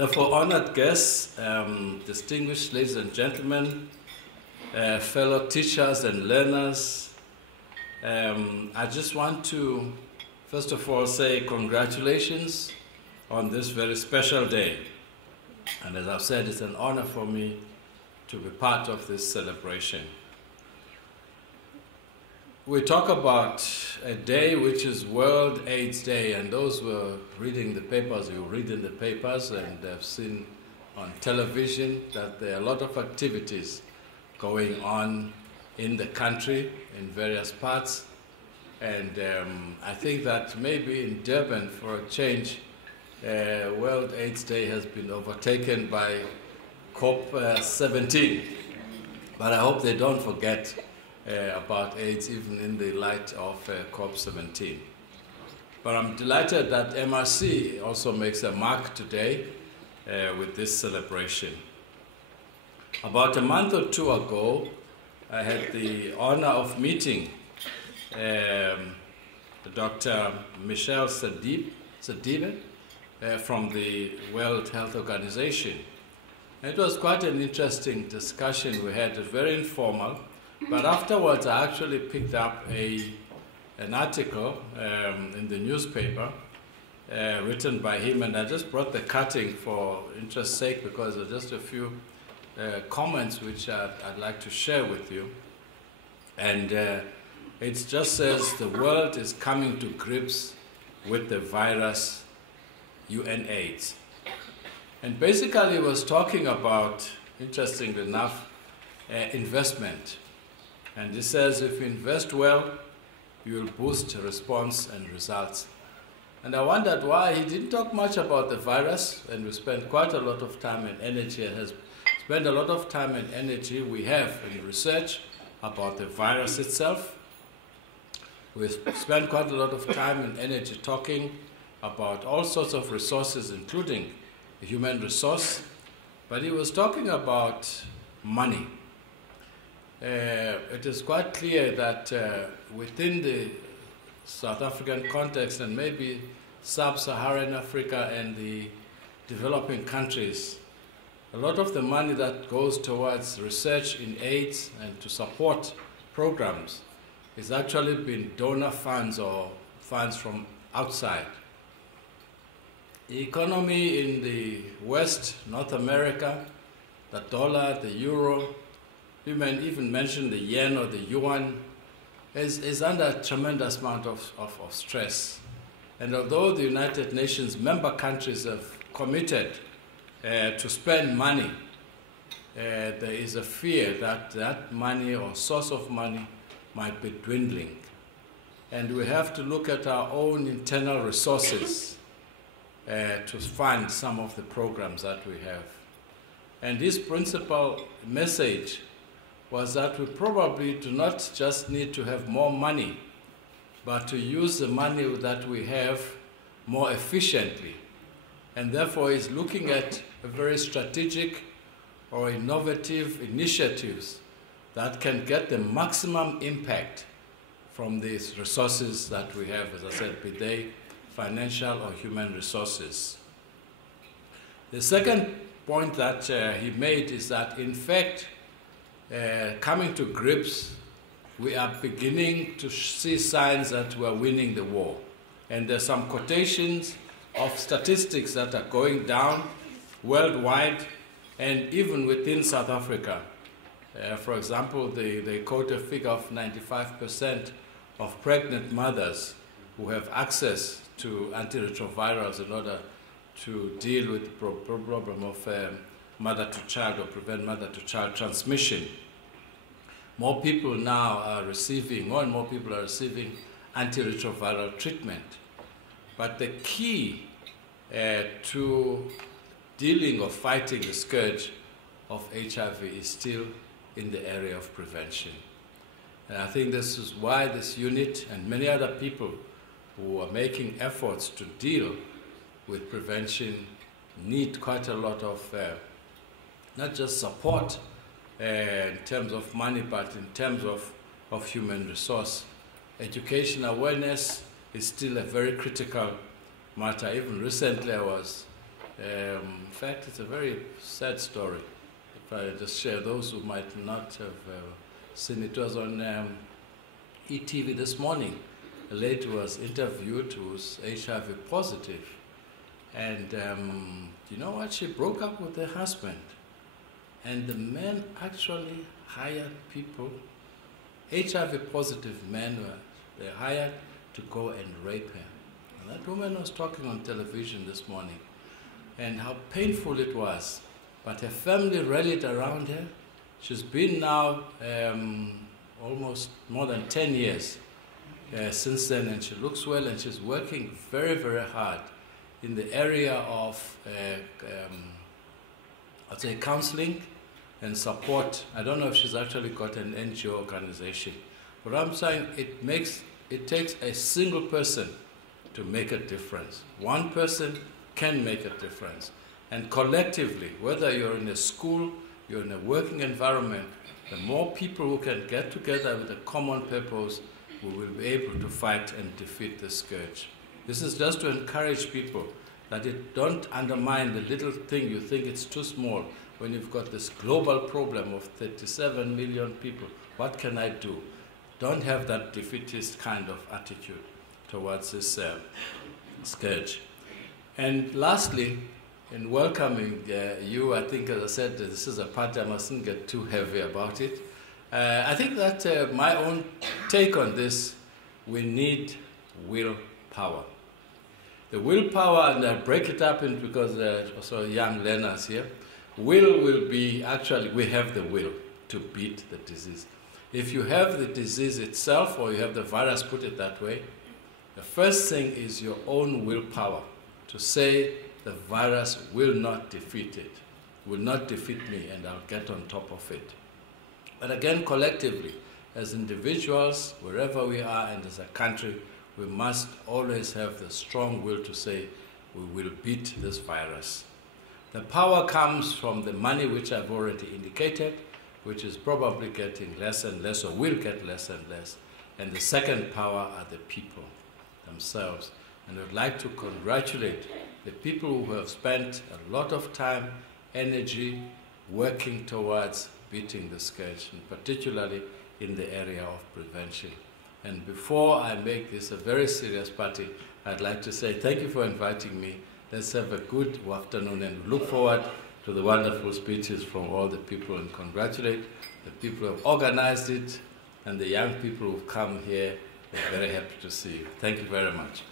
Therefore, honored guests, distinguished ladies and gentlemen, fellow teachers and learners, I just want to, first of all, say congratulations on this very special day. And as I've said, it's an honor for me to be part of this celebration. We talk about a day which is World AIDS Day, and those who are reading the papers, you read in the papers and have seen on television that there are a lot of activities going on in the country in various parts. And I think that maybe in Durban, for a change, World AIDS Day has been overtaken by COP17. But I hope they don't forget about AIDS, even in the light of COP17. But I'm delighted that MRC also makes a mark today with this celebration. About a month or two ago, I had the honor of meeting Dr. Michel Sidibe from the World Health Organization. It was quite an interesting discussion we had. It was very informal. But afterwards, I actually picked up an article in the newspaper written by him, and I just brought the cutting for interest's sake because there are just a few comments which I'd like to share with you. And it just says, the world is coming to grips with the virus UNAIDS. And basically it was talking about, interestingly enough, investment. And it says, if you invest well, you will boost response and results. And I wondered why he didn't talk much about the virus, and we spent quite a lot of time and energy, and has spent a lot of time and energy we have in research about the virus itself. We spent quite a lot of time and energy talking about all sorts of resources, including human resource, but he was talking about money. It is quite clear that within the South African context, and maybe sub-Saharan Africa and the developing countries, a lot of the money that goes towards research in AIDS and to support programs is actually been donor funds or funds from outside. The economy in the West, North America, the dollar, the euro, you may even mention the yen or the yuan, is under a tremendous amount of stress. And although the United Nations member countries have committed to spend money, there is a fear that that money or source of money might be dwindling. And we have to look at our own internal resources to fund some of the programs that we have. And this principal message was that we probably do not just need to have more money, but to use the money that we have more efficiently. And therefore is looking at a very strategic or innovative initiatives that can get the maximum impact from these resources that we have, as I said, be they financial or human resources. The second point that he made is that, in fact, coming to grips, we are beginning to see signs that we are winning the war. And there's some quotations of statistics that are going down worldwide and even within South Africa. For example, they quote a figure of 95% of pregnant mothers who have access to antiretrovirals in order to deal with the problem of mother-to-child or prevent mother-to-child transmission. More people now are receiving, more and more people are receiving antiretroviral treatment. But the key to dealing or fighting the scourge of HIV is still in the area of prevention. And I think this is why this unit and many other people who are making efforts to deal with prevention need quite a lot of not just support in terms of money, but in terms of human resource. Education awareness is still a very critical matter. Even recently I was In fact, it's a very sad story. If I just share those who might not have seen it, was on ETV this morning. A lady was interviewed who was HIV positive. And you know what? She broke up with her husband. And the man actually hired people, HIV positive men, they hired to go and rape her. And that woman was talking on television this morning, and how painful it was. But her family rallied around her. She's been now almost more than 10 years since then, and she looks well, and she's working very, very hard in the area of, I'd say, counseling and support. I don't know if she's actually got an NGO organization, but I'm saying it takes a single person to make a difference. One person can make a difference. And collectively, whether you're in a school, you're in a working environment, the more people who can get together with a common purpose, we will be able to fight and defeat the scourge. This is just to encourage people that it don't undermine the little thing you think it's too small when you've got this global problem of 37 million people. What can I do? Don't have that defeatist kind of attitude towards this scourge. And lastly, in welcoming you, I think, as I said, this is a party, I mustn't get too heavy about it. I think that my own take on this, we need willpower. The willpower, and I break it up in because there are also young learners here, will be actually, we have the will to beat the disease. If you have the disease itself, or you have the virus, put it that way, the first thing is your own willpower to say the virus will not defeat it, will not defeat me, and I'll get on top of it. But again, collectively, as individuals, wherever we are, and as a country, we must always have the strong will to say we will beat this virus. The power comes from the money, which I've already indicated, which is probably getting less and less, or will get less and less. And the second power are the people themselves. And I'd like to congratulate the people who have spent a lot of time, energy, working towards beating the scourge, and particularly in the area of prevention. And before I make this a very serious party, I'd like to say thank you for inviting me. Let's have a good afternoon, and look forward to the wonderful speeches from all the people, and congratulate the people who have organized it and the young people who've come here. We're very happy to see you. Thank you very much.